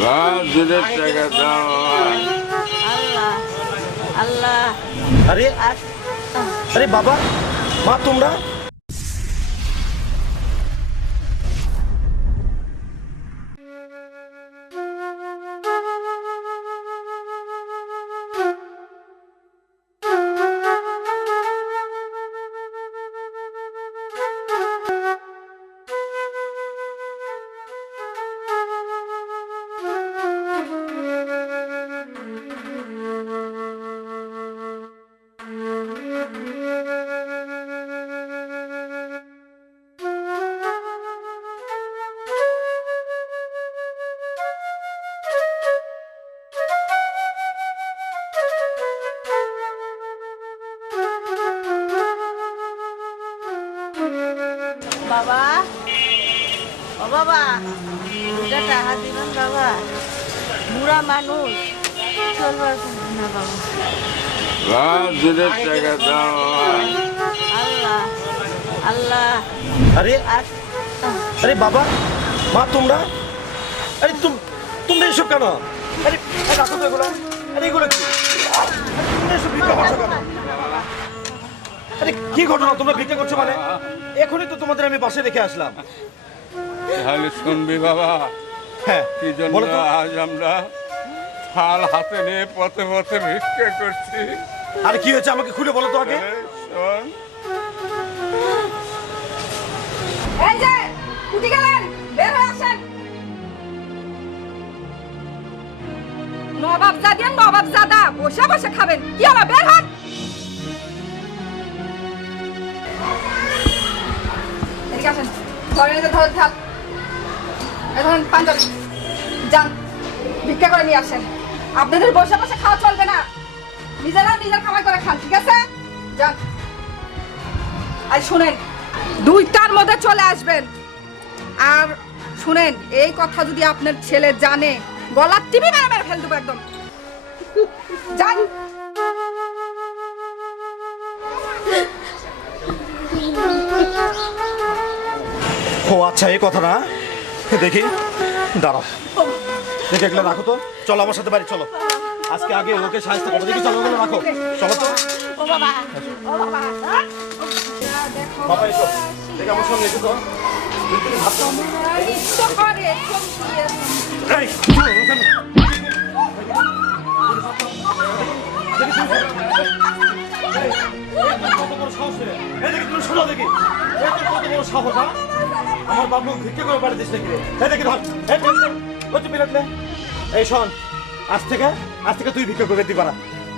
পাঁচ টাকা দাও। আল্লাহ। আল্লাহ। আরে আরে বাবা মা তোমরা? বাবা। ও বাবা দুটা টাকা দিবেন বাবা। বুড়া মানুষ। চলবার না বাবা। আল্লাহ আল্লাহ। আরে আরে বাবা মা তোমরা? আরে তুম তোমরা এসব কেন? আরে আরে রাখো তো এগুলো। আরে এগুলো কি আরে তোমরা এসব ভিক্ষা করছ কেন আরে কি ঘটনা তোমরা ভিক্ষা করছ মানে? এখনই তো তোমাদের আমি বাসে রেখে আসলাম। তাহলে শুনবি বাবা? হ্যাঁ কি জন্য আজ আমরা থাল হাতে নিয়ে পথে পথে ভিক্ষা করছি? আরে কি হয়েছে আমাকে খুলে বলো তো আগে। শোন। এই যে উঠে গেলেন বের হয়ে আসেন। নবাব জাদিয়ান নবাব জাদা বসে বসে খাবেন। কি হলো বের এই পাঞ্জাবি, যান, ভিক্ষা করে নিয়ে আসেন। আপনাদের বসে বসে খাওয়া চলবে না। নিজেরা নিজের খাবার করে খান, ঠিক আছে? যান। আর শুনেন, দুইটার মধ্যে চলে আসবেন। আর শুনেন, এই কথা যদি আপনার ছেলে জানে, গলার টিভি মেরে মেরে ফেল দেবো একদম। যান। ও আচ্ছা এই কথা না দেখি। দাঁড়াও। দেখি এগুলো রাখো তো। চলো আমার সাথে বাড়ি চলো। আজকে আগে ওকে সাহায্য করো। দেখি চলো ওগুলো রাখো। চলো তো বাবা। এসো। দেখি আমার সঙ্গে এসো তো। দেখি তুমি শোনো দেখি। সাহস? আমার বাবু ভিক্ষা করে দিস নাকি? এই দেখি ধর। এই নে। শোন আজ থেকে আজ থেকে তুই ভিক্ষা করে দিবা না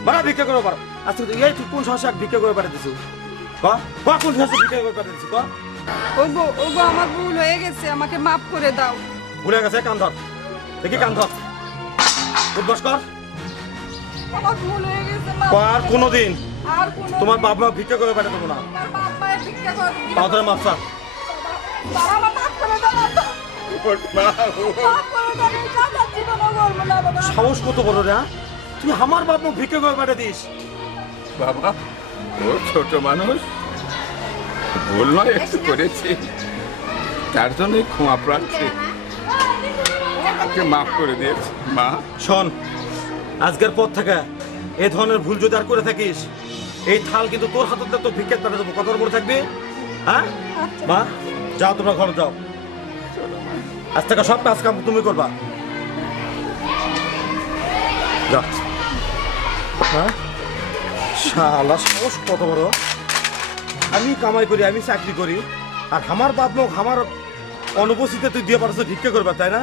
বাড়া ভিক্ষা করে পারো আজ থেকে তুই- এই তুই কোন সাহসে ভিক্ষা করে পাঠিয়ে দিছিস ক? কোন সাহসে ভিক্ষা করে পাঠিয়ে দিছিস ক? ওগো ওগো আমার ভুল হয়ে গেছে। আমাকে মাফ করে দাও। ভুলে গেছে কান ধর। দেখি কান ধর। উদ্বাস কর। আমার ভুল হয়ে গেছে আর কোনোদিন। তোমার বাপ মা ভিক্ষা করে দেবো না। ধরে মাপসা সাহস কত বড় রে হ্যাঁ? তুই আমার বাপ মা ভিক্ষা করে পাঠিয়ে দিস। বাবা ও ছোট মানুষ। ভুল নয় একটু করেছি। তার জন্যই ক্ষমা প্রার্থী। ওকে মাফ করে দিয়েছি মা। শোন আজকের পর থেকে এ ধরনের ভুল যদি আর করে থাকিস এই থাল কিন্তু তোর হাতে তো ভিক্ষা পাঠিয়ে দেবো। কত বড় থাকবি? হ্যাঁ? মা? যাও তোমরা ঘরে যাও। আজ থেকে সব কাজ কাম তুমি করবা। যাও। হ্যাঁ? কত বড়। আমি কামাই করি, আমি চাকরি করি। আর আমার বাপ মুখ আমার অনুপস্থিতি তুই দিয়ে পারছ ভিক্ষা করবা, তাই না?